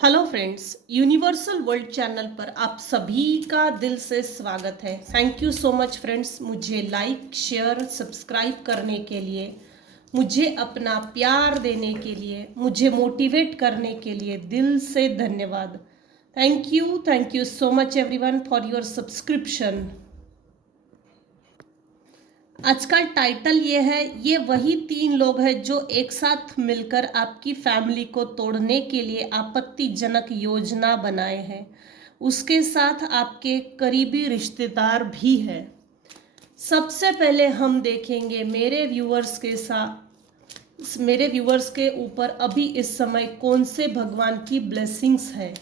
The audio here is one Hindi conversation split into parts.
Hello friends, universal world channel पर आप सभी का दिल से स्वागत है। Thank you so much friends, मुझे लाइक शेयर सब्सक्राइब करने के लिए, मुझे अपना प्यार देने के लिए, मुझे मोटिवेट करने के लिए दिल से धन्यवाद। Thank you so much everyone for your subscription. आज का टाइटल ये है, ये वही 3 लोग हैं जो एक साथ मिलकर आपकी फैमिली को तोड़ने के लिए आपत्तिजनक योजना बनाए हैं। उसके साथ आपके करीबी रिश्तेदार भी हैं। सबसे पहले हम देखेंगे मेरे व्यूअर्स के ऊपर अभी इस समय कौन से भगवान की ब्लेसिंग्स है।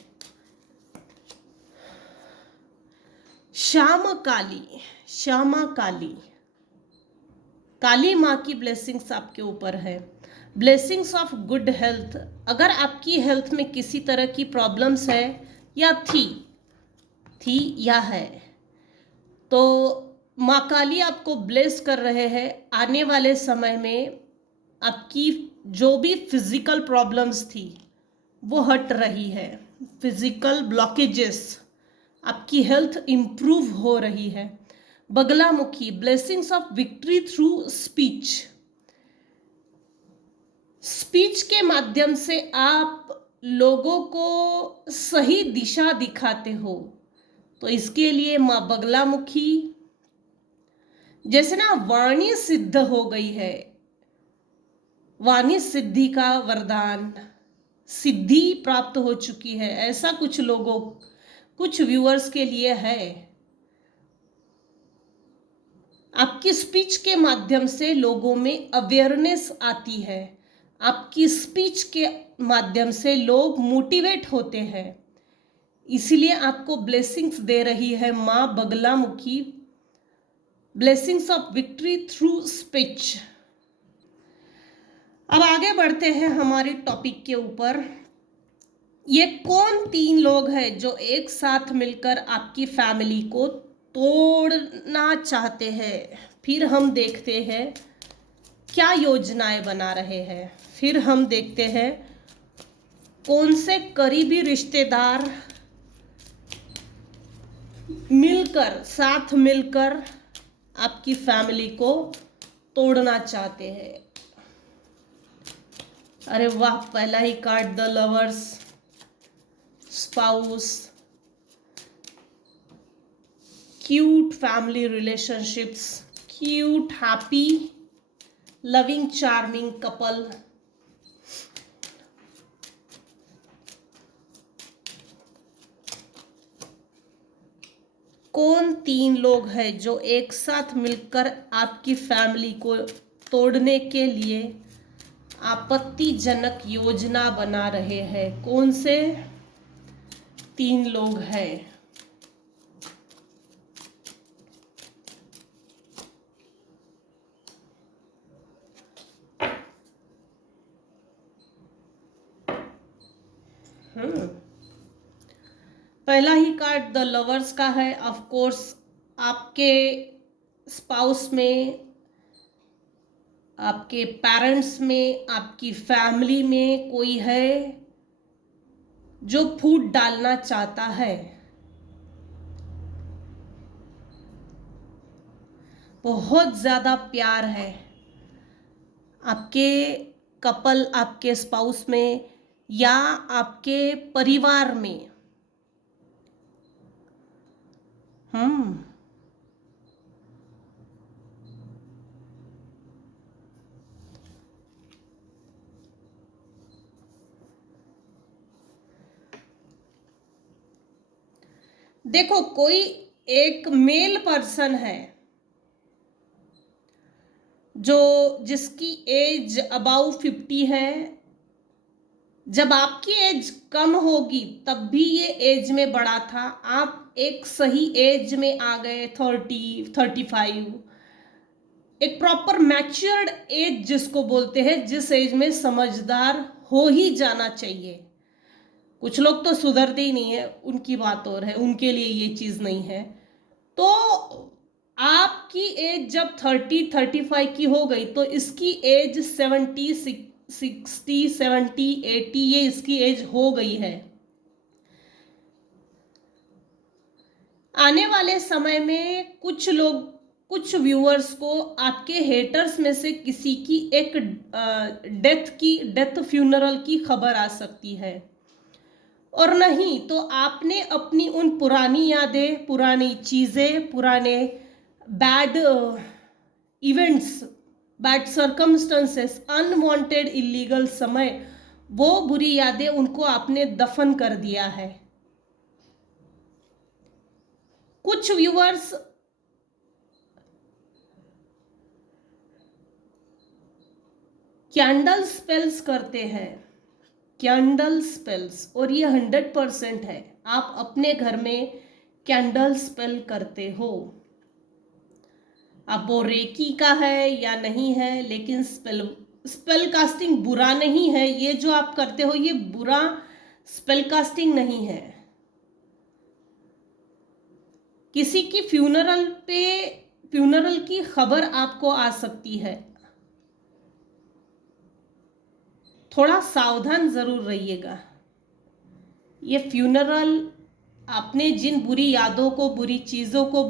श्यामा काली काली माँ की ब्लेसिंग्स आपके ऊपर है। Blessings of good health. अगर आपकी हेल्थ में किसी तरह की प्रॉब्लम्स है या थी या है, तो माँ काली आपको ब्लेस कर रहे हैं। आने वाले समय में आपकी जो भी फिजिकल प्रॉब्लम्स थी वो हट रही है। फिजिकल ब्लॉकेजेस, आपकी हेल्थ इंप्रूव हो रही है। Baglamukhi, blessings of victory through speech के माध्यम से आप लोगों को सही दिशा दिखाते हो, तो इसके लिए माँ बगलामुखी, जैसे ना वाणी सिद्ध हो गई है, वाणी सिद्धि का वरदान, सिद्धि प्राप्त हो चुकी है, ऐसा कुछ व्यूअर्स के लिए है। आपकी स्पीच के माध्यम से लोगों में अवेयरनेस आती है। आपकी स्पीच के माध्यम से लोग मोटिवेट होते हैं। इसलिए आपको ब्लेसिंग्स दे रही है माँ Baglamukhi, blessings of victory through speech. अब आगे बढ़ते हैं हमारे टॉपिक के ऊपर। ये कौन 3 लोग हैं जो एक साथ मिलकर आपकी फैमिली को तोड़ना चाहते हैं? फिर हम देखते हैं क्या योजनाएं बना रहे हैं। फिर हम देखते हैं कौन से करीबी रिश्तेदार साथ मिलकर आपकी फैमिली को तोड़ना चाहते हैं। अरे वाह, पहला ही card the lovers, spouse, cute family relationships, cute happy loving charming couple. कौन 3 लोग हैं जो एक साथ मिलकर आपकी फैमिली को तोड़ने के लिए आपत्तिजनक योजना बना रहे हैं? कौन से 3 लोग हैं? पहला ही कार्ड द लवर्स का है। ऑफ कोर्स आपके स्पाउस में, आपके पेरेंट्स में, आपकी फैमिली में कोई है जो फूट डालना चाहता है। बहुत ज्यादा प्यार है आपके कपल, आपके स्पाउस में या आपके परिवार में। देखो, कोई एक मेल पर्सन है जिसकी एज अबाउ 50 है। जब आपकी एज कम होगी तब भी ये एज में बड़ा था। आप एक सही एज में आ गए, 30, 35, एक प्रॉपर मैच्योर्ड एज जिसको बोलते हैं, जिस एज में समझदार हो ही जाना चाहिए। कुछ लोग तो सुधरते ही नहीं है, उनकी बात और है, उनके लिए ये चीज नहीं है। तो आपकी एज जब 30, 35 की हो गई तो इसकी एज 70, 60, 70, 80 ये इसकी एज हो गई है। आने वाले समय में कुछ लोग, कुछ व्यूअर्स को आपके हेटर्स में से किसी की एक डेथ फ्यूनरल की खबर आ सकती है, और नहीं तो आपने अपनी उन पुरानी यादें, पुरानी चीज़ें, पुराने bad events, bad circumstances, unwanted illegal समय, वो बुरी यादें उनको आपने दफन कर दिया है। कुछ व्यूअर्स कैंडल स्पेल्स करते हैं, कैंडल स्पेल्स, और ये 100% है। आप अपने घर में कैंडल स्पेल करते हो। अब वो रेकी का है या नहीं है, लेकिन स्पेल कास्टिंग बुरा नहीं है। ये जो आप करते हो ये बुरा स्पेल कास्टिंग नहीं है। किसी की फ्यूनरल की खबर आपको आ सकती है, थोड़ा सावधान जरूर रहिएगा। ये फ्यूनरल, आपने जिन बुरी यादों को, बुरी चीज़ों को,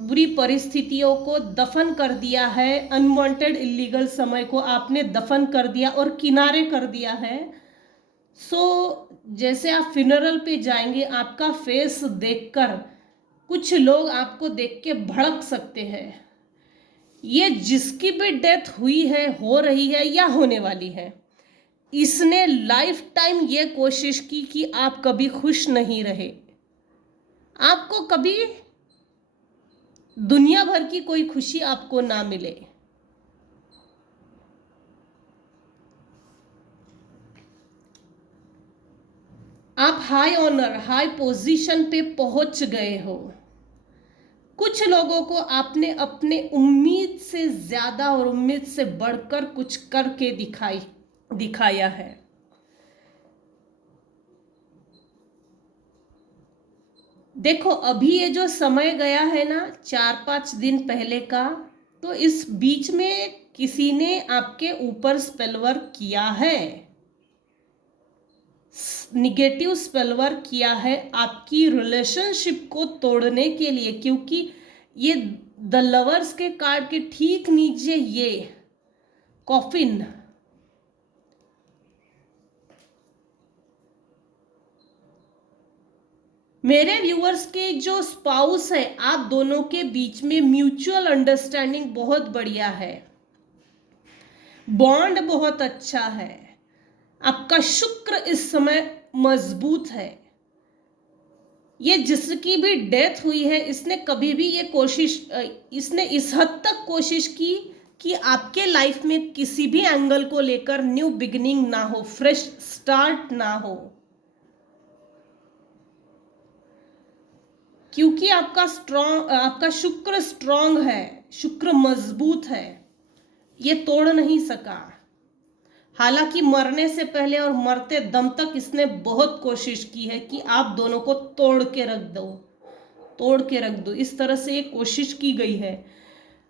बुरी परिस्थितियों को दफन कर दिया है, अनवांटेड इलीगल समय को आपने दफन कर दिया और किनारे कर दिया है। सो जैसे आप फ्यूनरल पे जाएंगे, आपका फेस देखकर कुछ लोग आपको देख के भड़क सकते हैं। ये जिसकी भी डेथ हुई है, हो रही है या होने वाली है, इसने लाइफ टाइम ये कोशिश की कि आप कभी खुश नहीं रहे, आपको कभी दुनिया भर की कोई खुशी आपको ना मिले। आप हाई ऑनर, हाई पोजीशन पे पहुंच गए हो। कुछ लोगों को आपने अपने उम्मीद से ज्यादा और उम्मीद से बढ़कर कुछ करके दिखाया है। देखो अभी ये जो समय गया है ना, 4-5 दिन पहले का, तो इस बीच में किसी ने आपके ऊपर स्पेल वर्क किया है, निगेटिव स्पेल वर्क किया है आपकी रिलेशनशिप को तोड़ने के लिए। क्योंकि ये द लवर्स के कार्ड के ठीक नीचे ये कॉफिन, मेरे व्यूअर्स के जो स्पाउस है, आप दोनों के बीच में म्यूचुअल अंडरस्टैंडिंग बहुत बढ़िया है, बॉन्ड बहुत अच्छा है, आपका शुक्र इस समय मजबूत है। ये जिसकी भी डेथ हुई है, इसने कभी भी ये कोशिश, इसने इस हद तक कोशिश की कि आपके लाइफ में किसी भी एंगल को लेकर न्यू बिगिनिंग ना हो, फ्रेश स्टार्ट ना हो। क्योंकि आपका शुक्र स्ट्रांग है, शुक्र मजबूत है, ये तोड़ नहीं सका। हालांकि मरने से पहले और मरते दम तक इसने बहुत कोशिश की है कि आप दोनों को तोड़ के रख दो, तोड़ के रख दो, इस तरह से ये कोशिश की गई है।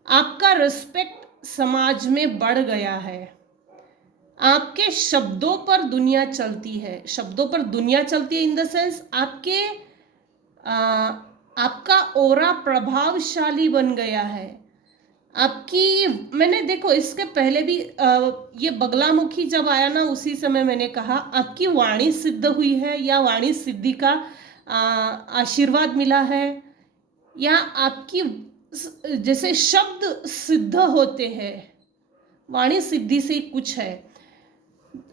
आपका रिस्पेक्ट समाज में बढ़ गया है, आपके शब्दों पर दुनिया चलती है, शब्दों पर दुनिया चलती है इन द सेंस आपका ओरा प्रभावशाली बन गया है। आपकी, मैंने देखो इसके पहले भी ये बगलामुखी जब आया ना, उसी समय मैंने कहा आपकी वाणी सिद्ध हुई है, या वाणी सिद्धि का आशीर्वाद मिला है, या आपकी जैसे शब्द सिद्ध होते हैं, वाणी सिद्धि से कुछ है।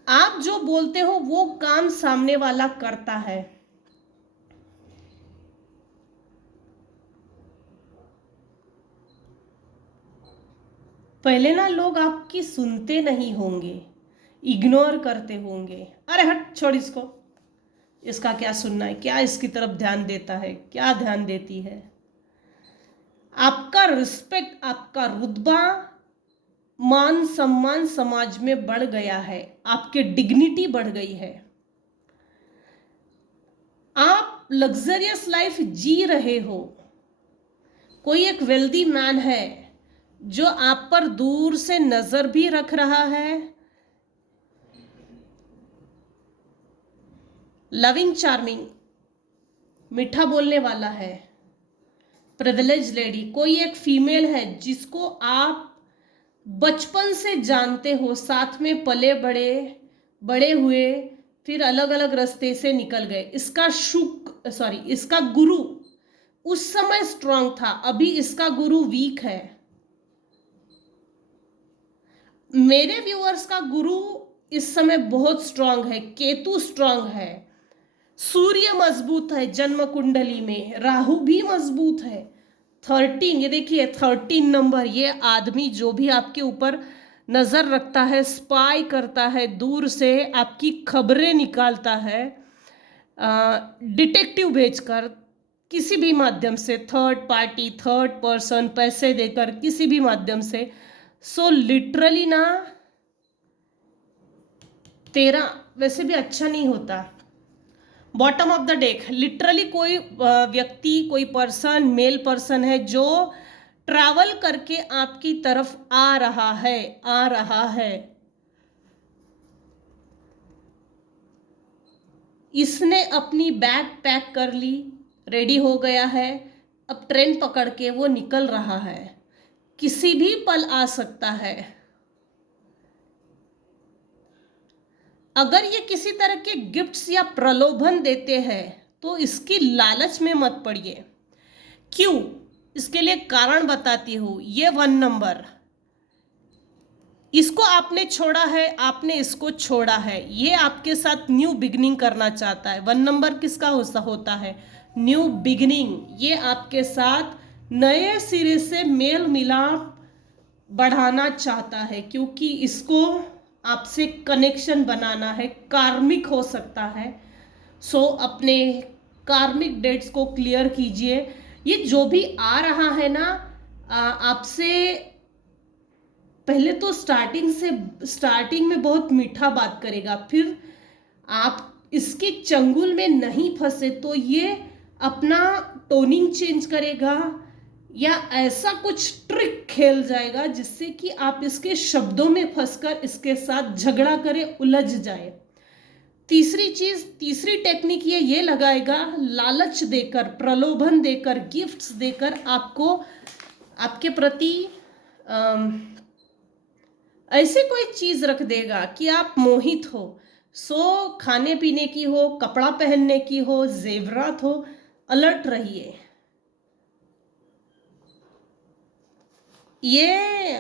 आप जो बोलते हो वो काम सामने वाला करता है। पहले ना लोग आपकी सुनते नहीं होंगे, इग्नोर करते होंगे, अरे हट छोड़ इसको, इसका क्या सुनना है, क्या इसकी तरफ ध्यान देता है, क्या ध्यान देती है। आपका रिस्पेक्ट, आपका रुतबा, मान सम्मान समाज में बढ़ गया है, आपकी डिग्निटी बढ़ गई है, आप लग्जरियस लाइफ जी रहे हो। कोई एक वेल्दी मैन है जो आप पर दूर से नजर भी रख रहा है, लविंग चार्मिंग, मीठा बोलने वाला है, प्रिविलेज लेडी, कोई एक फीमेल है जिसको आप बचपन से जानते हो, साथ में पले बड़े बड़े हुए, फिर अलग अलग रास्ते से निकल गए। इसका गुरु उस समय स्ट्रांग था, अभी इसका गुरु वीक है। मेरे व्यूअर्स का गुरु इस समय बहुत स्ट्रांग है, केतु स्ट्रांग है, सूर्य मजबूत है जन्म कुंडली में, राहु भी मजबूत है। 13, ये देखिए 13 नंबर, ये आदमी जो भी आपके ऊपर नजर रखता है, स्पाई करता है, दूर से आपकी खबरें निकालता है, डिटेक्टिव भेजकर, किसी भी माध्यम से, थर्ड पार्टी, थर्ड पर्सन, पैसे देकर, किसी भी माध्यम से। सो लिटरली ना, तेरा वैसे भी अच्छा नहीं होता। Bottom of the deck, literally कोई व्यक्ति, कोई पर्सन, मेल पर्सन है जो ट्रैवल करके आपकी तरफ आ रहा है। इसने अपनी बैग पैक कर ली, रेडी हो गया है, अब ट्रेन पकड़ के वो निकल रहा है, किसी भी पल आ सकता है। अगर ये किसी तरह के गिफ्ट्स या प्रलोभन देते हैं तो इसकी लालच में मत पड़िए। क्यों? इसके लिए कारण बताती हूं। ये 1 नंबर, इसको आपने छोड़ा है, आपने इसको छोड़ा है, ये आपके साथ न्यू बिगिनिंग करना चाहता है। 1 नंबर किसका होता है? New beginning. ये आपके साथ नए सिरे से मेल मिलाप बढ़ाना चाहता है, क्योंकि इसको आपसे कनेक्शन बनाना है, कार्मिक हो सकता है। सो अपने कार्मिक डेट्स को क्लियर कीजिए। ये जो भी आ रहा है ना आपसे, पहले तो स्टार्टिंग में बहुत मीठा बात करेगा, फिर आप इसके चंगुल में नहीं फंसे तो ये अपना टोनिंग चेंज करेगा या ऐसा कुछ ट्रिक खेल जाएगा जिससे कि आप इसके शब्दों में फंसकर इसके साथ झगड़ा करें, उलझ जाए। तीसरी टेक्निक ये लगाएगा, लालच देकर, प्रलोभन देकर, गिफ्ट्स देकर आपको आपके प्रति ऐसे कोई चीज रख देगा कि आप मोहित हो। सो खाने पीने की हो, कपड़ा पहनने की हो, जेवरात हो, अलर्ट रहिए। ये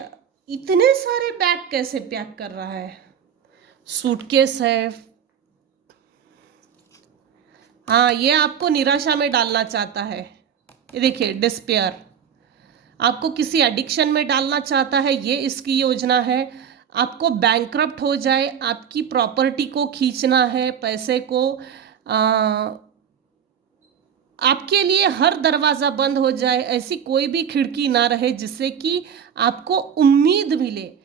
इतने सारे बैग कैसे पैक कर रहा है? सूटकेस है। हाँ, ये आपको निराशा में डालना चाहता है। ये देखिए, डिस्पेयर, आपको किसी एडिक्शन में डालना चाहता है, ये इसकी योजना है। आपको बैंकरप्ट हो जाए, आपकी प्रॉपर्टी को खींचना है, पैसे को, आपके लिए हर दरवाज़ा बंद हो जाए, ऐसी कोई भी खिड़की ना रहे जिससे कि आपको उम्मीद मिले।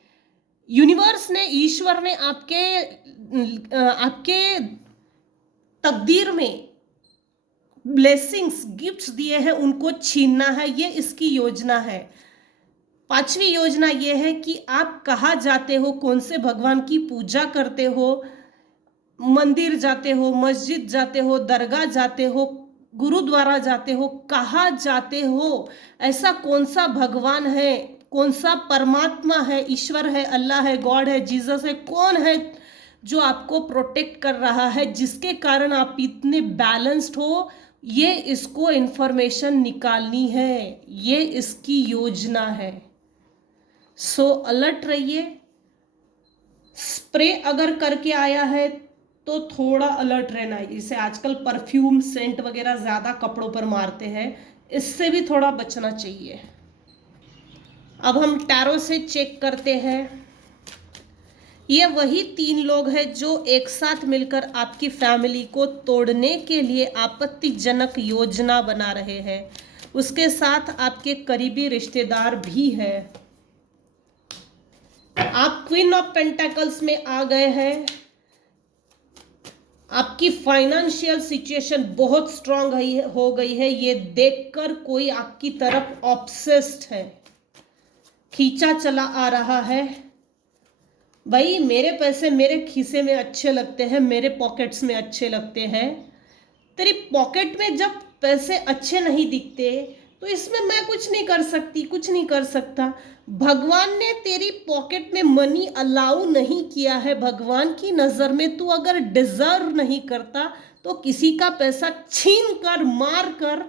यूनिवर्स ने, ईश्वर ने आपके तकदीर में ब्लेसिंग्स, गिफ्ट्स दिए हैं, उनको छीनना है, ये इसकी योजना है। 5वीं योजना ये है कि आप कहाँ जाते हो, कौन से भगवान की पूजा करते हो, मंदिर जाते हो, मस्जिद जाते हो, दरगाह जाते हो, गुरुद्वारा जाते हो, कहाँ जाते हो, ऐसा कौन सा भगवान है, कौन सा परमात्मा है, ईश्वर है, अल्लाह है, गॉड है, जीसस है, कौन है जो आपको प्रोटेक्ट कर रहा है, जिसके कारण आप इतने बैलेंस्ड हो, ये इसको इंफॉर्मेशन निकालनी है, ये इसकी योजना है। सो अलर्ट रहिए। स्प्रे अगर करके आया है तो थोड़ा अलर्ट रहना है। जैसे आजकल परफ्यूम, सेंट वगैरह ज़्यादा कपड़ों पर मारते हैं, इससे भी थोड़ा बचना चाहिए। अब हम टैरो से चेक करते हैं। ये वही 3 लोग हैं जो एक साथ मिलकर आपकी फैमिली को तोड़ने के लिए आपत्तिजनक योजना बना रहे हैं। उसके साथ आपके करीबी रिश्तेदार भी हैं। आप क्वीन ऑफ पेंटाकल्स में आ गए हैं। आपकी फाइनेंशियल सिचुएशन बहुत स्ट्रांग हो गई है। ये देखकर कोई आपकी तरफ ऑब्सेस्ड है, खींचा चला आ रहा है। भाई, मेरे पैसे मेरे खीसे में अच्छे लगते हैं, मेरे पॉकेट्स में अच्छे लगते हैं। तेरी पॉकेट में जब पैसे अच्छे नहीं दिखते तो इसमें मैं कुछ नहीं कर सकती, कुछ नहीं कर सकता। भगवान ने तेरी पॉकेट में मनी अलाउ नहीं किया है। भगवान की नज़र में तू अगर डिजर्व नहीं करता तो किसी का पैसा छीन कर मार कर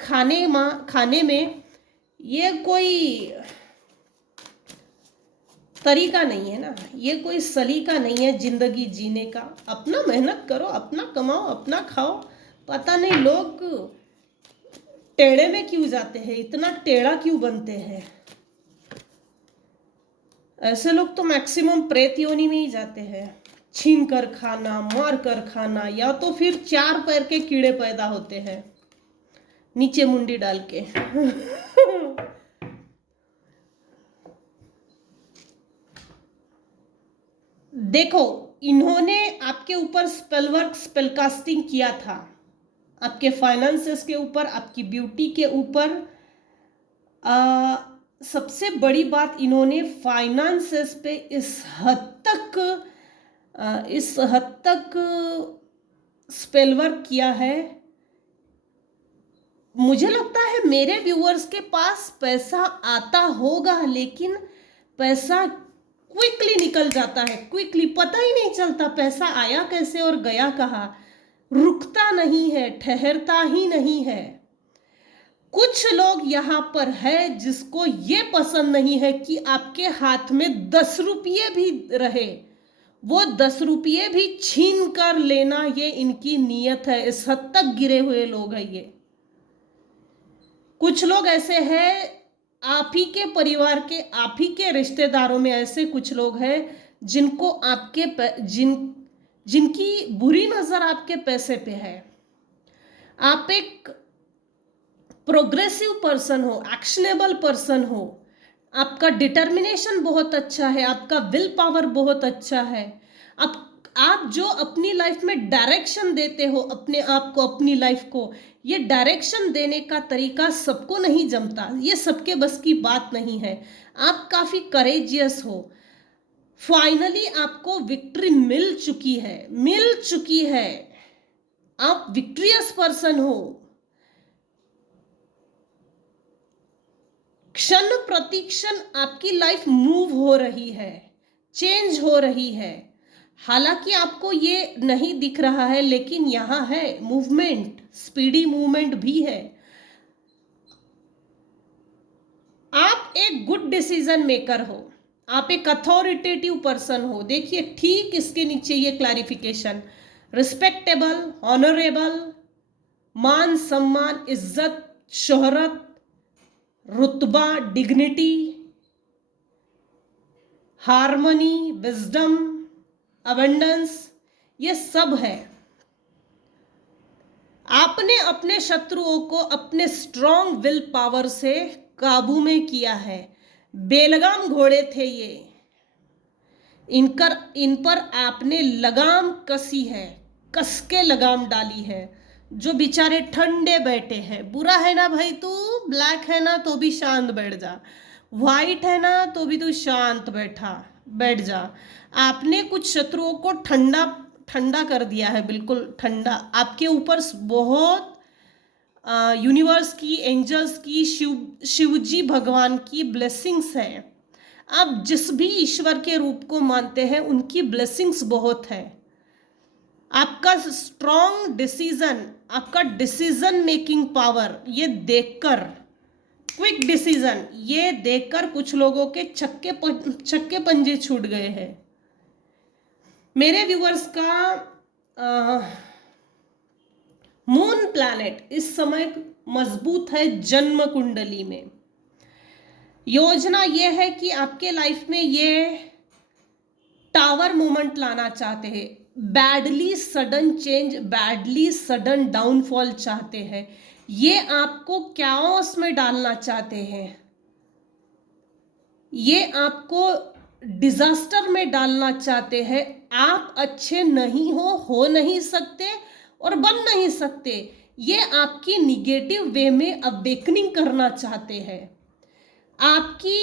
खाने में ये कोई तरीका नहीं है ना, ये कोई सलीका नहीं है जिंदगी जीने का। अपना मेहनत करो, अपना कमाओ, अपना खाओ। पता नहीं लोग टेढ़े में क्यों जाते हैं, इतना टेढ़ा क्यों बनते हैं। ऐसे लोग तो मैक्सिमम प्रेत योनि में ही जाते हैं। छीन कर खाना, मार कर खाना, या तो फिर 4 पैर के कीड़े पैदा होते हैं नीचे मुंडी डाल के। देखो, इन्होंने आपके ऊपर स्पेल वर्क, स्पेल कास्टिंग किया था, आपके फाइनेंसेस के ऊपर, आपकी ब्यूटी के ऊपर। सबसे बड़ी बात, इन्होंने फाइनेंसेस पे इस हद तक स्पेल वर्क किया है। मुझे लगता है मेरे व्यूअर्स के पास पैसा आता होगा, लेकिन पैसा क्विकली निकल जाता है, क्विकली, पता ही नहीं चलता पैसा आया कैसे और गया कहाँ। रुकता नहीं है, ठहरता ही नहीं है। कुछ लोग यहाँ पर है जिसको ये पसंद नहीं है कि आपके हाथ में 10 रुपये भी रहे, वो 10 रुपये भी छीन कर लेना, ये इनकी नीयत है। इस हद तक गिरे हुए लोग हैं ये। कुछ लोग ऐसे हैं, आप ही के परिवार के, आप ही के रिश्तेदारों में ऐसे कुछ लोग हैं जिनको जिनकी बुरी नजर आपके पैसे पे है। आप एक प्रोग्रेसिव पर्सन हो, एक्शनेबल पर्सन हो, आपका डिटर्मिनेशन बहुत अच्छा है, आपका विल पावर बहुत अच्छा है। आप जो अपनी लाइफ में डायरेक्शन देते हो अपने आप को, अपनी लाइफ को, ये डायरेक्शन देने का तरीका सबको नहीं जमता, ये सबके बस की बात नहीं है। आप काफ़ी करेजियस हो। फाइनली आपको विक्ट्री मिल चुकी है। आप विक्ट्रियस पर्सन हो। क्षण प्रतिक्षण आपकी लाइफ मूव हो रही है, चेंज हो रही है। हालांकि आपको ये नहीं दिख रहा है, लेकिन यहाँ है मूवमेंट, स्पीडी मूवमेंट भी है। आप एक गुड डिसीजन मेकर हो, आप एक अथॉरिटेटिव पर्सन हो। देखिए, ठीक इसके नीचे ये क्लैरिफिकेशन, रिस्पेक्टेबल, ऑनरेबल, मान सम्मान, इज्जत, शोहरत, रुतबा, डिग्निटी, हार्मनी, विजडम, अबंडेंस, ये सब है। आपने अपने शत्रुओं को अपने स्ट्रॉन्ग विल पावर से काबू में किया है। बेलगाम घोड़े थे ये, इन पर आपने लगाम कसी है, कस के लगाम डाली है। जो बेचारे ठंडे बैठे हैं, बुरा है ना भाई तू, ब्लैक है ना तो भी शांत बैठ जा, वाइट है ना तो भी तू शांत बैठ जा। आपने कुछ शत्रुओं को ठंडा कर दिया है, बिल्कुल ठंडा। आपके ऊपर बहुत यूनिवर्स की, एंजल्स की, शिव जी भगवान की ब्लेसिंग्स है। आप जिस भी ईश्वर के रूप को मानते हैं, उनकी ब्लेसिंग्स बहुत है। आपका स्ट्रॉन्ग डिसीजन, आपका डिसीजन मेकिंग पावर, ये देखकर, क्विक डिसीजन, ये देखकर कुछ लोगों के छक्के पंजे छूट गए हैं। मेरे व्यूअर्स का मून प्लैनेट इस समय मजबूत है जन्म कुंडली में। योजना ये है कि आपके लाइफ में ये टावर मोमेंट लाना चाहते हैं, badly sudden change, badly sudden downfall चाहते हैं। ये आपको कैओस में डालना चाहते हैं, ये आपको डिजास्टर में डालना चाहते हैं। आप अच्छे नहीं हो नहीं सकते और बन नहीं सकते। ये आपकी निगेटिव वे में अवेकनिंग करना चाहते हैं। आपकी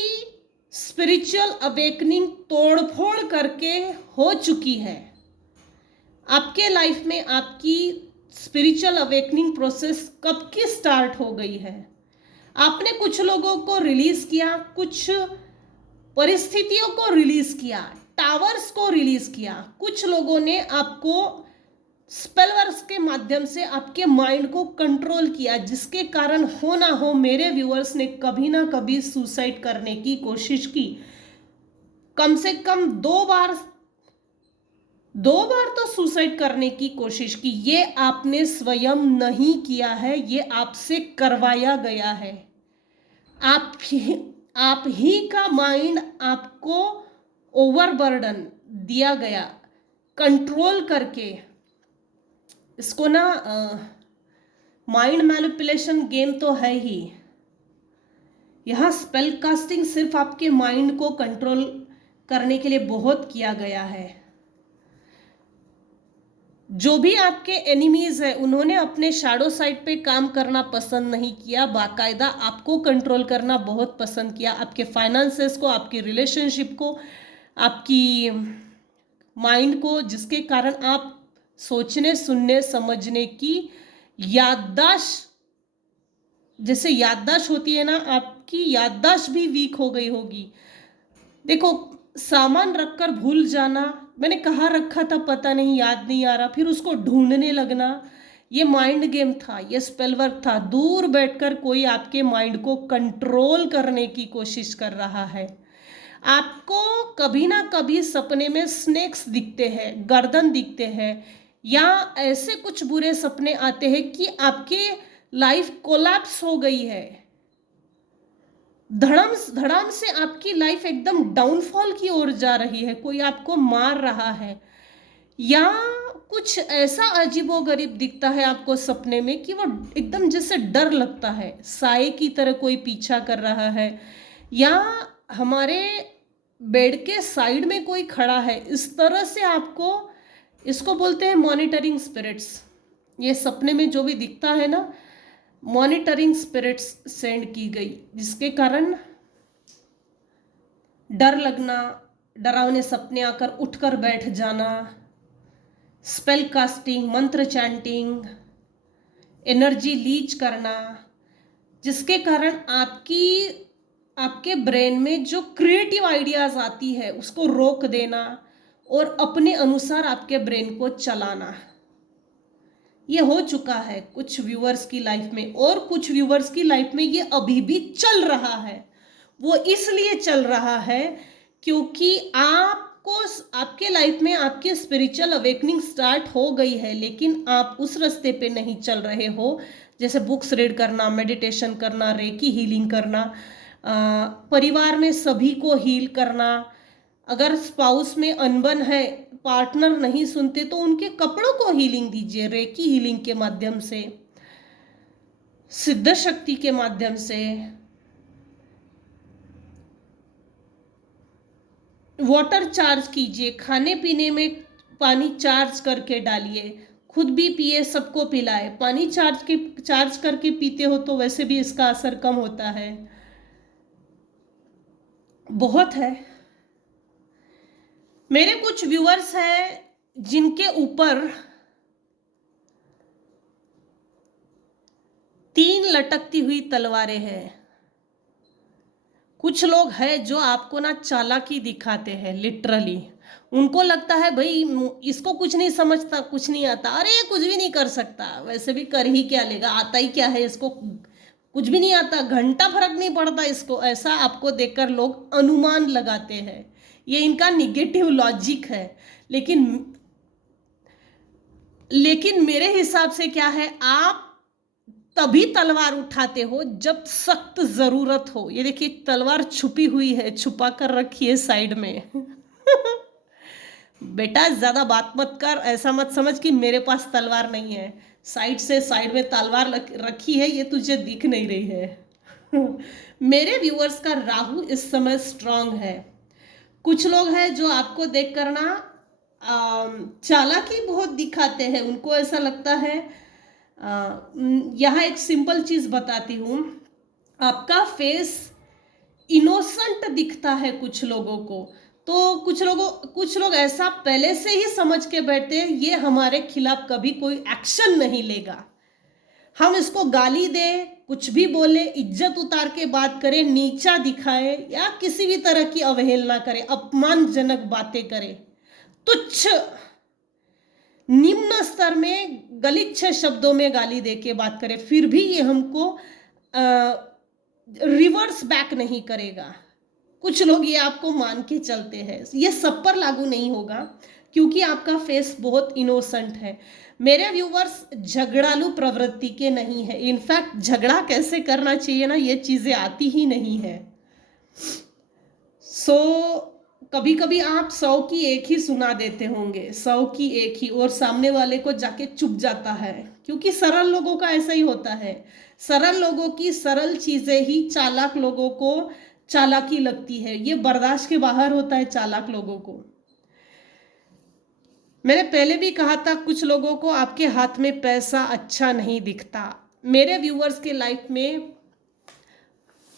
स्पिरिचुअल अवेकनिंग तोड़फोड़ करके हो चुकी है। आपके लाइफ में आपकी स्पिरिचुअल अवेकनिंग प्रोसेस कब की स्टार्ट हो गई है। आपने कुछ लोगों को रिलीज किया, कुछ परिस्थितियों को रिलीज किया, टावर्स को रिलीज किया, कुछ लोगों ने आपको स्पेल वर्क्स के माध्यम से आपके माइंड को कंट्रोल किया, जिसके कारण हो ना हो मेरे व्यूअर्स ने कभी ना कभी सुसाइड करने की कोशिश की। कम से कम 2 बार तो सुसाइड करने की कोशिश की। ये आपने स्वयं नहीं किया है, ये आपसे करवाया गया है। आप ही का माइंड आपको ओवरबर्डन दिया गया, कंट्रोल करके। इसको ना माइंड मैनिपुलेशन गेम तो है ही। यहाँ स्पेल कास्टिंग सिर्फ आपके माइंड को कंट्रोल करने के लिए बहुत किया गया है। जो भी आपके एनिमीज है उन्होंने अपने शैडो साइड पे काम करना पसंद नहीं किया, बाकायदा आपको कंट्रोल करना बहुत पसंद किया, आपके फाइनेंसेस को, आपकी रिलेशनशिप को, आपकी माइंड को, जिसके कारण आप सोचने, सुनने, समझने की याददाश्त, जैसे याददाश्त होती है ना, आपकी याददाश्त भी वीक हो गई होगी। देखो, सामान रखकर भूल जाना, मैंने कहाँ रखा था पता नहीं, याद नहीं आ रहा, फिर उसको ढूंढने लगना, ये माइंड गेम था, ये स्पेल वर्क था। दूर बैठकर कोई आपके माइंड को कंट्रोल करने की कोशिश कर रहा है। आपको कभी ना कभी सपने में स्नेक्स दिखते हैं, गर्दन दिखते हैं, या ऐसे कुछ बुरे सपने आते हैं कि आपके लाइफ कोलैप्स हो गई है, धड़म धड़ाम से आपकी लाइफ एकदम डाउनफॉल की ओर जा रही है, कोई आपको मार रहा है, या कुछ ऐसा अजीबोगरीब दिखता है आपको सपने में कि वो एकदम जैसे डर लगता है, साए की तरह कोई पीछा कर रहा है, या हमारे बेड के साइड में कोई खड़ा है, इस तरह से आपको, इसको बोलते हैं मॉनिटरिंग स्पिरिट्स। ये सपने में जो भी दिखता है ना, मॉनिटरिंग स्पिरिट्स सेंड की गई, जिसके कारण डर लगना, डरावने सपने आकर उठकर बैठ जाना, स्पेल कास्टिंग, मंत्र चैंटिंग, एनर्जी लीच करना, जिसके कारण आपके ब्रेन में जो क्रिएटिव आइडियाज आती है उसको रोक देना और अपने अनुसार आपके ब्रेन को चलाना। ये हो चुका है कुछ व्यूअर्स की लाइफ में, और कुछ व्यूअर्स की लाइफ में ये अभी भी चल रहा है। वो इसलिए चल रहा है क्योंकि आपके लाइफ में आपकी स्पिरिचुअल अवेकनिंग स्टार्ट हो गई है, लेकिन आप उस रास्ते पे नहीं चल रहे हो। जैसे बुक्स रीड करना, मेडिटेशन करना, रेकी हीलिंग करना, परिवार में सभी को हील करना, अगर स्पाउस में अनबन है, पार्टनर नहीं सुनते, तो उनके कपड़ों को हीलिंग दीजिए, रेकी हीलिंग के माध्यम से, सिद्ध शक्ति के माध्यम से। वाटर चार्ज कीजिए, खाने पीने में पानी चार्ज करके डालिए, खुद भी पिए, सबको पिलाए। पानी चार्ज करके पीते हो तो वैसे भी इसका असर कम होता है। बहुत है। मेरे कुछ व्यूअर्स हैं जिनके ऊपर 3 लटकती हुई तलवारें हैं। कुछ लोग हैं जो आपको ना चालाकी दिखाते हैं, लिटरली। उनको लगता है भाई इसको कुछ नहीं समझता, कुछ नहीं आता, अरे कुछ भी नहीं कर सकता, वैसे भी कर ही क्या लेगा, आता ही क्या है इसको, कुछ भी नहीं आता, घंटा फर्क नहीं पड़ता इसको, ऐसा आपको देखकर लोग अनुमान लगाते हैं। ये इनका निगेटिव लॉजिक है। लेकिन मेरे हिसाब से क्या है, आप तभी तलवार उठाते हो जब सख्त जरूरत हो। ये देखिए तलवार छुपी हुई है, छुपा कर रखी है साइड में। बेटा ज्यादा बात मत कर, ऐसा मत समझ कि मेरे पास तलवार नहीं है। साइड में तलवार रखी है, ये तुझे दिख नहीं रही है। मेरे व्यूअर्स का राहु इस समय स्ट्रांग है। कुछ लोग हैं जो आपको देख कर ना चालाकी बहुत दिखाते हैं, उनको ऐसा लगता है। यहाँ एक सिंपल चीज बताती हूँ, आपका फेस इनोसेंट दिखता है कुछ लोगों को, तो कुछ लोग ऐसा पहले से ही समझ के बैठते हैं ये हमारे खिलाफ कभी कोई एक्शन नहीं लेगा, हम इसको गाली दें, कुछ भी बोले, इज्जत उतार के बात करें, नीचा दिखाए या किसी भी तरह की अवहेलना करे, अपमानजनक बातें करे, तुच्छ निम्न स्तर में गलिच्छ शब्दों में गाली दे के बात करे, फिर भी ये हमको रिवर्स बैक नहीं करेगा। कुछ लोग ये आपको मान के चलते हैं, ये सब पर लागू नहीं होगा क्योंकि आपका फेस बहुत इनोसेंट है। मेरे व्यूवर्स झगड़ालू प्रवृत्ति के नहीं है, इनफैक्ट झगड़ा कैसे करना चाहिए ना ये चीजें आती ही नहीं है। कभी कभी आप 100 की एक ही सुना देते होंगे, 100 की एक ही, और सामने वाले को जाके चुभ जाता है, क्योंकि सरल लोगों का ऐसा ही होता है। सरल लोगों की सरल चीजें ही चालाक लोगों को चालाकी लगती है, ये बर्दाश्त के बाहर होता है चालाक लोगों को। मैंने पहले भी कहा था कुछ लोगों को आपके हाथ में पैसा अच्छा नहीं दिखता। मेरे व्यूअर्स के लाइफ में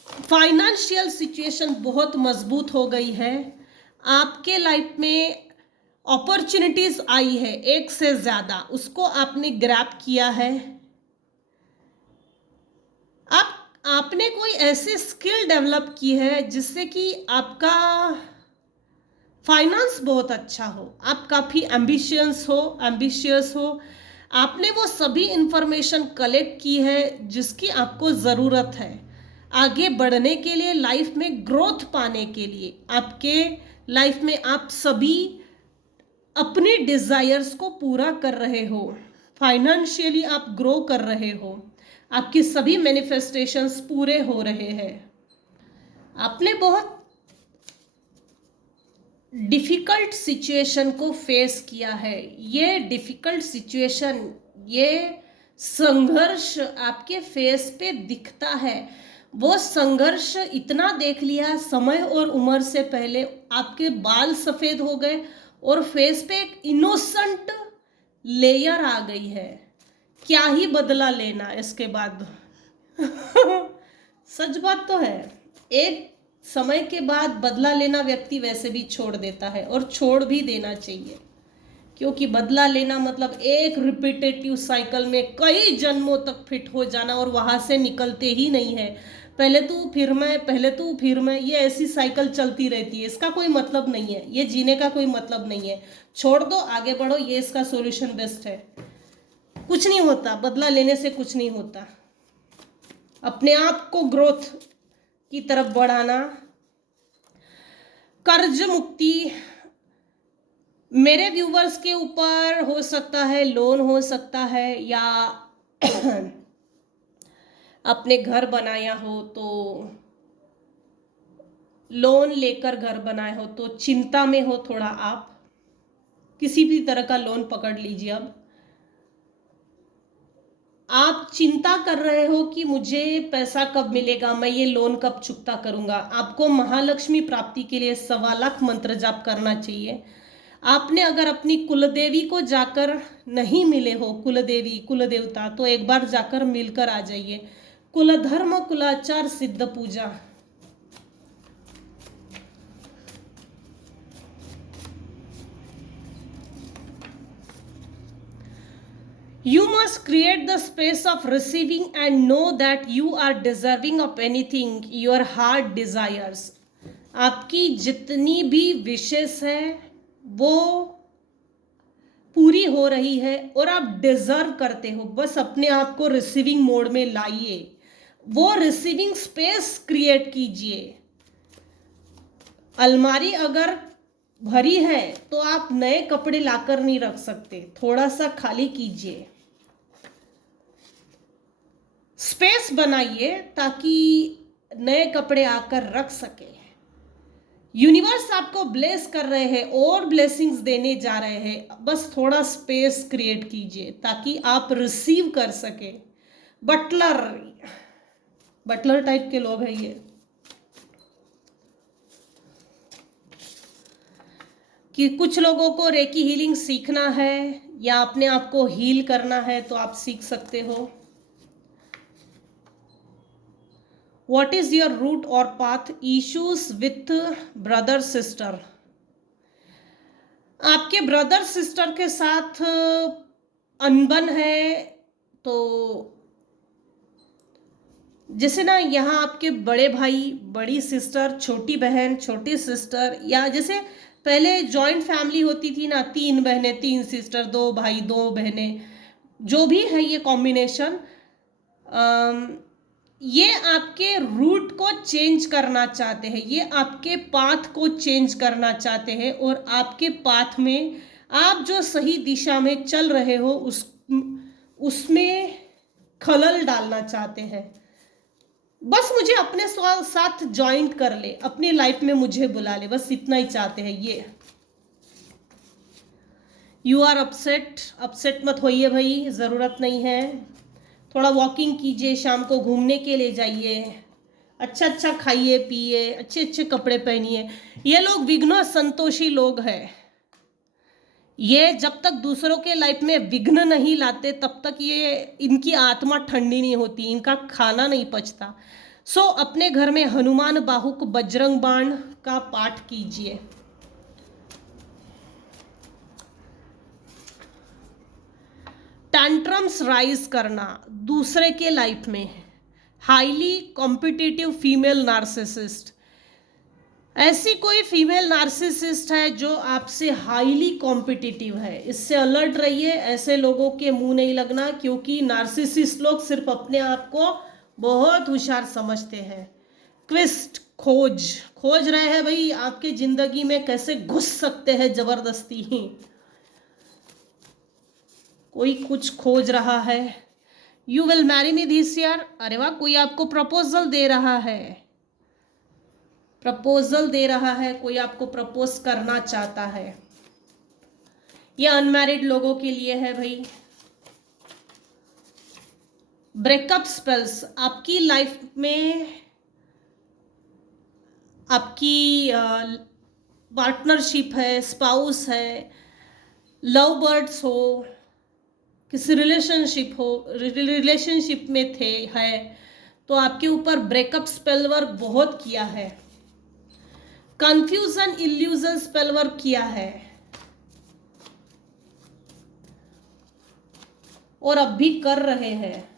फाइनेंशियल सिचुएशन बहुत मजबूत हो गई है, आपके लाइफ में अपॉर्चुनिटीज आई है एक से ज्यादा, उसको आपने ग्रैब किया है, आपने कोई ऐसी स्किल डेवलप की है जिससे कि आपका फाइनेंस बहुत अच्छा हो, आप काफ़ी एम्बिशियस हो, आपने वो सभी इंफॉर्मेशन कलेक्ट की है जिसकी आपको ज़रूरत है आगे बढ़ने के लिए, लाइफ में ग्रोथ पाने के लिए। आपके लाइफ में आप सभी अपने डिज़ायर्स को पूरा कर रहे हो, फाइनेंशियली आप ग्रो कर रहे हो, आपकी सभी मैनिफेस्टेशंस पूरे हो रहे हैं। आपने बहुत डिफ़िकल्ट सिचुएशन को फेस किया है, ये डिफ़िकल्ट सिचुएशन, ये संघर्ष आपके फेस पे दिखता है। वो संघर्ष इतना देख लिया समय और उम्र से पहले, आपके बाल सफ़ेद हो गए और फेस पे एक इनोसेंट लेयर आ गई है। क्या ही बदला लेना इसके बाद सच बात तो है, एक समय के बाद बदला लेना व्यक्ति वैसे भी छोड़ देता है, और छोड़ भी देना चाहिए, क्योंकि बदला लेना मतलब एक रिपीटेटिव साइकिल में कई जन्मों तक फिट हो जाना और वहां से निकलते ही नहीं है। पहले तू फिर मैं, पहले तू फिर मैं, ये ऐसी साइकिल चलती रहती है, इसका कोई मतलब नहीं है, ये जीने का कोई मतलब नहीं है। छोड़ दो, आगे बढ़ो, ये इसका सॉल्यूशन बेस्ट है। कुछ नहीं होता, बदला लेने से कुछ नहीं होता। अपने आप को ग्रोथ की तरफ बढ़ाना, कर्ज मुक्ति, मेरे व्यूवर्स के ऊपर हो सकता है लोन हो सकता है, या अपने घर बनाया हो तो लोन लेकर घर बनाए हो तो चिंता में हो थोड़ा, आप किसी भी तरह का लोन पकड़ लीजिए। अब आप चिंता कर रहे हो कि मुझे पैसा कब मिलेगा, मैं ये लोन कब चुकता करूंगा। आपको महालक्ष्मी प्राप्ति के लिए 1.25 लाख मंत्र जाप करना चाहिए। आपने अगर अपनी कुलदेवी को जाकर नहीं मिले हो, कुलदेवी कुलदेवता, तो एक बार जाकर मिलकर आ जाइए। कुलधर्म कुलाचार सिद्ध पूजा। You must create the space of receiving and know that you are deserving of anything your heart desires. आपकी जितनी भी विशेष है वो पूरी हो रही है और आप डिजर्व करते हो, बस अपने आप को रिसीविंग मोड में लाइए, वो रिसीविंग स्पेस क्रिएट कीजिए। अलमारी अगर भरी है तो आप नए कपड़े लाकर नहीं रख सकते, थोड़ा सा खाली कीजिए, स्पेस बनाइए ताकि नए कपड़े आकर रख सके। यूनिवर्स आपको ब्लेस कर रहे हैं और ब्लेसिंग्स देने जा रहे हैं, बस थोड़ा स्पेस क्रिएट कीजिए ताकि आप रिसीव कर सके। बटलर टाइप के लोग हैं ये, कि कुछ लोगों को रेकी हीलिंग सीखना है या अपने आप को हील करना है तो आप सीख सकते हो। What is your root or path issues with brother sister? आपके ब्रदर सिस्टर के साथ अनबन है, तो जैसे ना यहाँ आपके बड़े भाई, बड़ी सिस्टर, छोटी बहन, छोटी सिस्टर, या जैसे पहले जॉइंट फैमिली होती थी ना, 3 बहनें 3 सिस्टर, 2 भाई 2 बहनें, जो भी है ये कॉम्बिनेशन, ये आपके रूट को चेंज करना चाहते हैं, ये आपके पाथ को चेंज करना चाहते हैं, और आपके पाथ में आप जो सही दिशा में चल रहे हो उसमें खलल डालना चाहते हैं। बस मुझे अपने साथ ज्वाइंट कर ले, अपनी लाइफ में मुझे बुला ले, बस इतना ही चाहते हैं ये। यू आर अपसेट, अपसेट मत होइए भाई, ज़रूरत नहीं है। थोड़ा वॉकिंग कीजिए, शाम को घूमने के लिए जाइए, अच्छा अच्छा खाइए पिए, अच्छे अच्छे कपड़े पहनिए। ये लोग विघ्न संतोषी लोग हैं। ये जब तक दूसरों के लाइफ में विघ्न नहीं लाते तब तक ये इनकी आत्मा ठंडी नहीं होती, इनका खाना नहीं पचता। सो अपने घर में हनुमान बाहुक बजरंग बाण का पाठ कीजिए। टैंट्रम्स राइज करना दूसरे के लाइफ में, हाईली कॉम्पिटिटिव फीमेल नार्सिसिस्ट, ऐसी कोई फीमेल नार्सिसिस्ट है जो आपसे हाईली कॉम्पिटिटिव है, इससे अलर्ट रहिए। ऐसे लोगों के मुंह नहीं लगना, क्योंकि नार्सिसिस्ट लोग सिर्फ अपने आप को बहुत होशियार समझते हैं। क्विस्ट, खोज रहे हैं भाई आपके जिंदगी में कैसे घुस सकते हैं जबरदस्ती ही, कोई कुछ खोज रहा है। You will marry me this year, अरे वाह, कोई आपको प्रपोजल दे रहा है, कोई आपको प्रपोज करना चाहता है। ये अनमैरिड लोगों के लिए है भाई। ब्रेकअप स्पेल्स, आपकी लाइफ में आपकी पार्टनरशिप है, स्पाउस है, लव बर्ड्स हो, किसी रिलेशनशिप में थे है, तो आपके ऊपर ब्रेकअप स्पेल वर्क बहुत किया है, कंफ्यूजन इल्यूजन स्पेल वर्क किया है, और अब भी कर रहे हैं।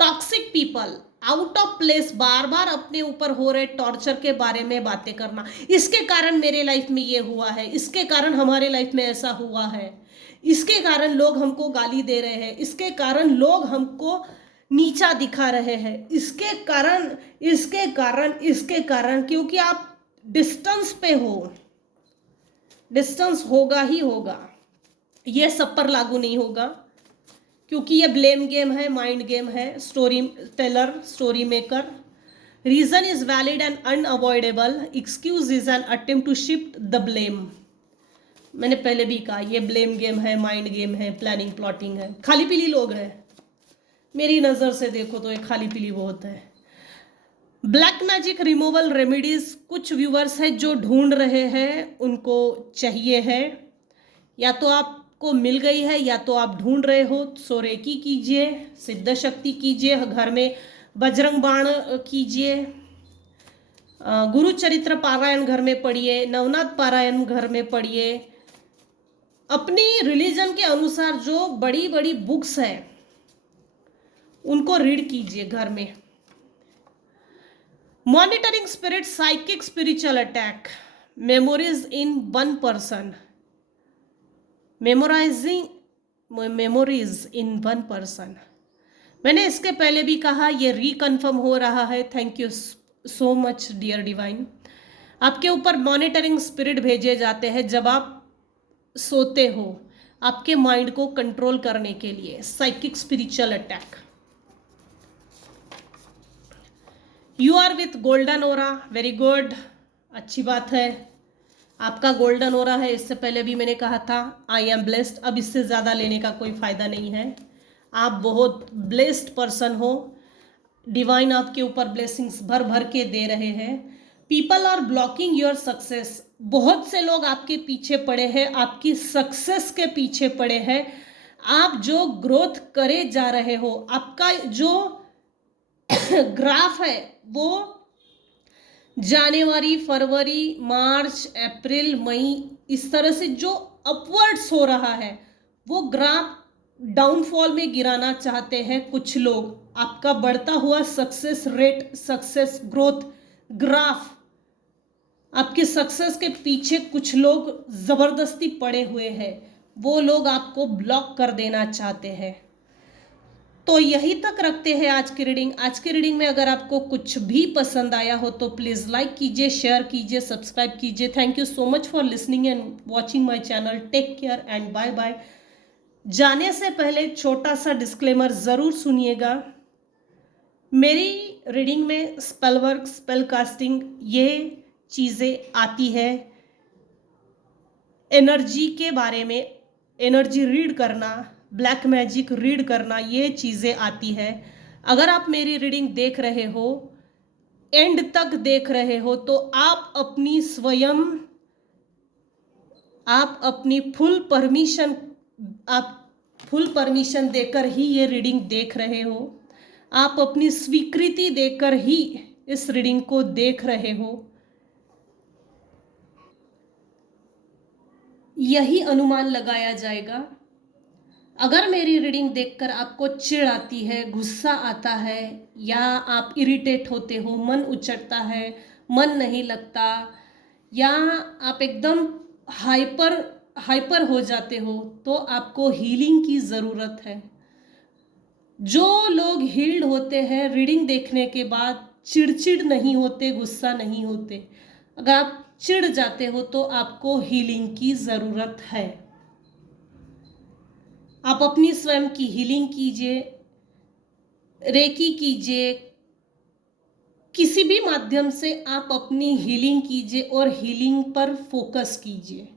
Toxic people, out of place, बार बार अपने ऊपर हो रहे टॉर्चर के बारे में बातें करना, इसके कारण मेरे लाइफ में ये हुआ है, इसके कारण हमारे लाइफ में ऐसा हुआ है, इसके कारण लोग हमको गाली दे रहे हैं, इसके कारण लोग हमको नीचा दिखा रहे हैं, इसके कारण, क्योंकि आप डिस्टेंस पे हो, डिस्टेंस होगा ही होगा, ये सब पर लागू नहीं होगा, क्योंकि ये ब्लेम गेम है, माइंड गेम है, story teller, story maker. Reason is valid and unavoidable, excuse is an attempt to shift the blame. मैंने पहले भी कहा ये ब्लेम गेम है, माइंड गेम है, प्लानिंग प्लॉटिंग है, खाली पीली लोग हैं, मेरी नज़र से देखो तो ये खाली पीली बहुत है। ब्लैक मैजिक रिमूवल रेमेडीज, कुछ व्यूवर्स हैं जो ढूंढ रहे हैं, उनको चाहिए है, या तो आपको मिल गई है या तो आप ढूंढ रहे हो, सो रेकी कीजिए, सिद्ध शक्ति कीजिए, घर में बजरंग बाण कीजिए, गुरु चरित्र पारायण घर में पढ़िए, नवनाथ पारायण घर में पढ़िए, अपनी रिलीजन के अनुसार जो बड़ी बड़ी बुक्स हैं उनको रीड कीजिए घर में। Monitoring spirit, psychic spiritual attack, memories in one person, memories in one person. मैंने इसके पहले भी कहा, ये रिकन्फर्म हो रहा है। Thank you so much dear divine. आपके ऊपर मॉनिटरिंग स्पिरिट भेजे जाते हैं जब आप सोते हो, आपके माइंड को कंट्रोल करने के लिए। Psychic spiritual attack. You are with golden aura, very good, अच्छी बात है, आपका गोल्डन ओरा है। इससे पहले भी मैंने कहा था आई एम ब्लेस्ड, अब इससे ज़्यादा लेने का कोई फ़ायदा नहीं है। आप बहुत ब्लेस्ड पर्सन हो, डिवाइन आपके ऊपर ब्लेसिंग्स भर भर के दे रहे हैं। People are blocking your success, बहुत से लोग आपके पीछे पड़े हैं, आपकी सक्सेस के पीछे पड़े हैं। आप जो ग्रोथ करे जा रहे हो, आपका जो ग्राफ है वो जनवरी, फरवरी, मार्च, अप्रैल, मई इस तरह से जो अपवर्ड्स हो रहा है वो ग्राफ डाउनफॉल में गिराना चाहते हैं कुछ लोग। आपका बढ़ता हुआ success rate, success growth graph, आपके सक्सेस के पीछे कुछ लोग जबरदस्ती पड़े हुए हैं, वो लोग आपको ब्लॉक कर देना चाहते हैं। तो यही तक रखते हैं आज की रीडिंग। आज की रीडिंग में अगर आपको कुछ भी पसंद आया हो तो प्लीज़ लाइक कीजिए, शेयर कीजिए, सब्सक्राइब कीजिए। Thank you so much for listening and watching my channel. Take care and bye bye. जाने से पहले छोटा सा डिस्क्लेमर ज़रूर सुनिएगा। मेरी रीडिंग में स्पेल वर्क, स्पेल कास्टिंग ये चीज़ें आती है। एनर्जी के बारे में, एनर्जी रीड करना, ब्लैक मैजिक रीड करना, ये चीज़ें आती है। अगर आप मेरी रीडिंग देख रहे हो, एंड तक देख रहे हो, तो आप अपनी स्वयं, आप अपनी फुल परमिशन देकर ही ये रीडिंग देख रहे हो। आप अपनी स्वीकृति देकर ही इस रीडिंग को देख रहे हो। यही अनुमान लगाया जाएगा। अगर मेरी रीडिंग देखकर आपको चिढ़ आती है, गुस्सा आता है, या आप इरिटेट होते हो, मन उचटता है, मन नहीं लगता, या आप एकदम हाइपर हो जाते हो, तो आपको हीलिंग की ज़रूरत है। जो लोग हील्ड होते हैं रीडिंग देखने के बाद चिड़चिड़ नहीं होते, गुस्सा नहीं होते। अगर आप चिढ़ जाते हो तो आपको हीलिंग की ज़रूरत है। आप अपनी स्वयं की हीलिंग कीजिए, रेकी कीजिए, किसी भी माध्यम से आप अपनी हीलिंग कीजिए और हीलिंग पर फोकस कीजिए।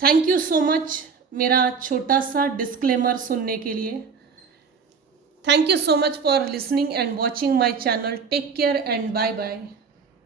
थैंक यू सो मच मेरा छोटा सा डिस्क्लेमर सुनने के लिए। Thank you so much for listening and watching my channel. Take care and bye bye.